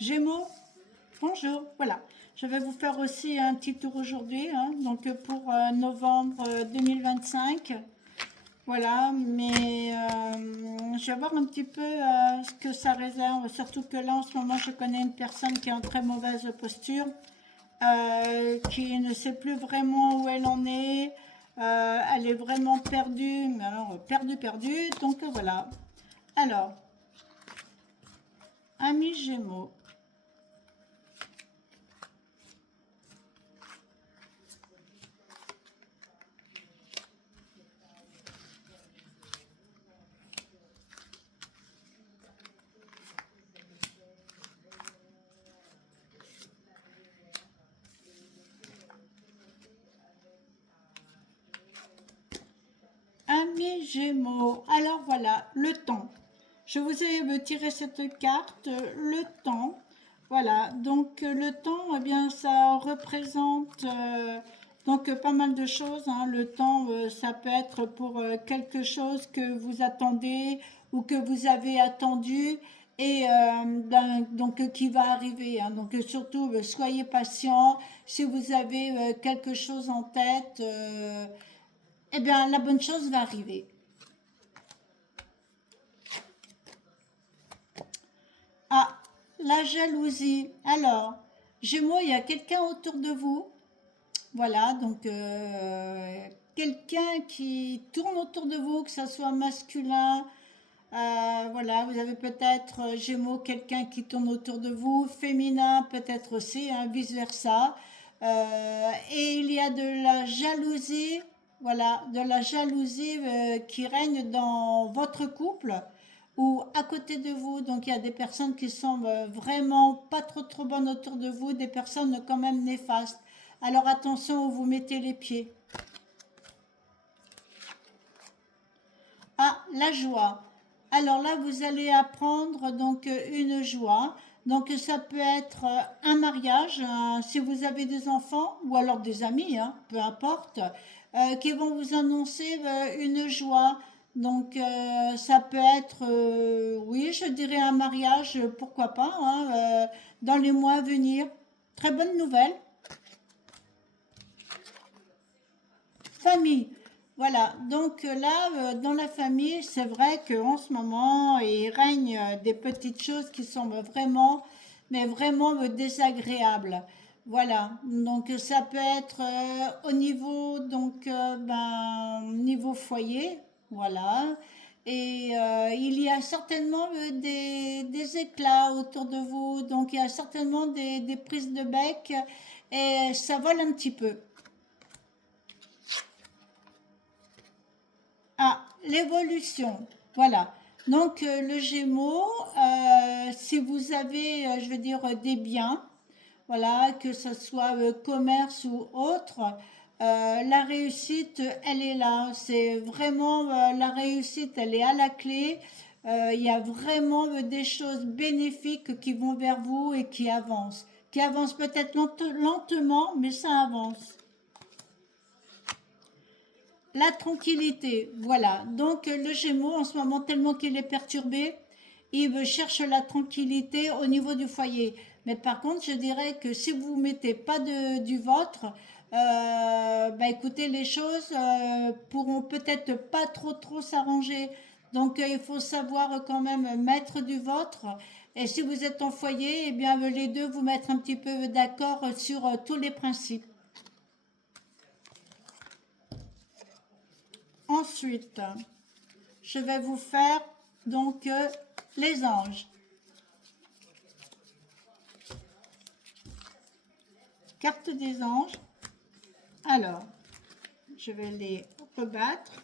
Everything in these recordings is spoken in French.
Gémeaux, bonjour, voilà. Je vais vous faire aussi un petit tour aujourd'hui, hein, donc pour novembre 2025. Voilà, mais je vais voir un petit peu ce que ça réserve, surtout que là en ce moment je connais une personne qui est en très mauvaise posture, qui ne sait plus vraiment où elle en est, elle est vraiment perdue, mais alors perdue, donc voilà. Alors, amis Gémeaux. Amis Gémeaux, alors voilà, le temps. Je vous ai tiré cette carte, le temps. Voilà, donc le temps, eh bien, ça représente pas mal de choses, hein. Le temps, ça peut être pour quelque chose que vous attendez ou que vous avez attendu et qui va arriver, hein. Donc surtout, soyez patient. Si vous avez quelque chose en tête, eh bien, la bonne chose va arriver. Ah, la jalousie. Alors, Gémeaux, il y a quelqu'un autour de vous. Voilà, donc quelqu'un qui tourne autour de vous, que ce soit masculin. Voilà, vous avez peut-être Gémeaux, quelqu'un qui tourne autour de vous, féminin peut-être aussi, hein, vice-versa. Et il y a de la jalousie, voilà, de la jalousie qui règne dans votre couple ou à côté de vous. Donc il y a des personnes qui sont vraiment pas trop bonnes autour de vous, des personnes quand même néfastes. Alors attention où vous mettez les pieds. Ah, la joie. Alors là, vous allez apprendre donc une joie. Donc ça peut être un mariage, si vous avez des enfants ou alors des amis, hein, peu importe, qui vont vous annoncer une joie. Donc ça peut être, oui, je dirais un mariage, pourquoi pas, hein, dans les mois à venir. Très bonne nouvelle. Famille. Voilà, donc là, dans la famille, c'est vrai qu'en ce moment, il règne des petites choses qui sont vraiment, mais vraiment désagréables. Voilà, donc ça peut être au niveau, niveau foyer, voilà. Et il y a certainement des éclats autour de vous, donc il y a certainement des prises de bec et ça vole un petit peu. Ah, l'évolution. Voilà. Donc, le Gémeaux, si vous avez, je veux dire, des biens, voilà, que ce soit commerce ou autre, la réussite, elle est là. C'est vraiment la réussite, elle est à la clé. Il y a vraiment des choses bénéfiques qui vont vers vous et qui avancent peut-être lentement, mais ça avance. La tranquillité, voilà. Donc le Gémeaux, en ce moment, tellement qu'il est perturbé, cherche la tranquillité au niveau du foyer. Mais par contre, je dirais que si vous ne mettez pas du vôtre, écoutez, les choses pourront peut-être pas trop s'arranger. Donc il faut savoir quand même mettre du vôtre. Et si vous êtes en foyer, eh bien les deux vous mettre un petit peu d'accord sur tous les principes. Ensuite, je vais vous faire donc les anges. Carte des anges. Alors, je vais les rebattre.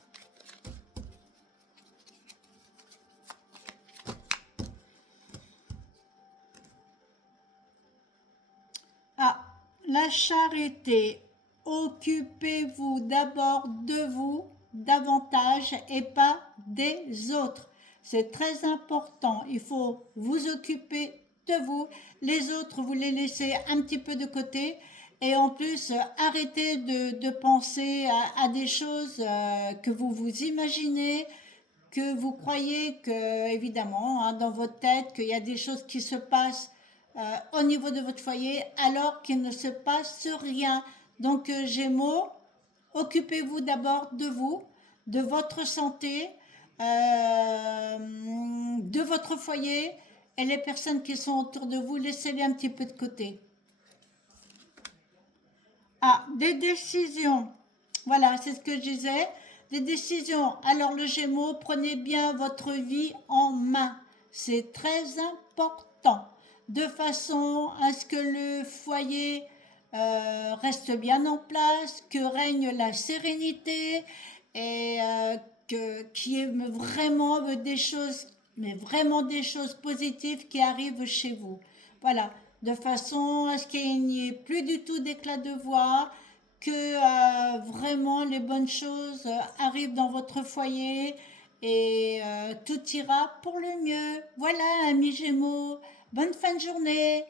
Ah, la charité. Occupez-vous d'abord de vous davantage et pas des autres. C'est très important. Il faut vous occuper de vous. Les autres, vous les laissez un petit peu de côté. Et en plus, arrêtez de penser à des choses que vous imaginez, que vous croyez que, évidemment, hein, dans votre tête, qu'il y a des choses qui se passent au niveau de votre foyer alors qu'il ne se passe rien. Donc Gémeaux, occupez-vous d'abord de vous, de votre santé, de votre foyer et les personnes qui sont autour de vous, laissez-les un petit peu de côté. Ah, des décisions. Voilà, c'est ce que je disais. Des décisions. Alors le Gémeaux, prenez bien votre vie en main. C'est très important. De façon à ce que le foyer reste bien en place, que règne la sérénité et qu'il y ait vraiment des choses, mais vraiment des choses positives qui arrivent chez vous. Voilà, de façon à ce qu'il n'y ait plus du tout d'éclat de voix, que vraiment les bonnes choses arrivent dans votre foyer et tout ira pour le mieux. Voilà, amis Gémeaux, bonne fin de journée.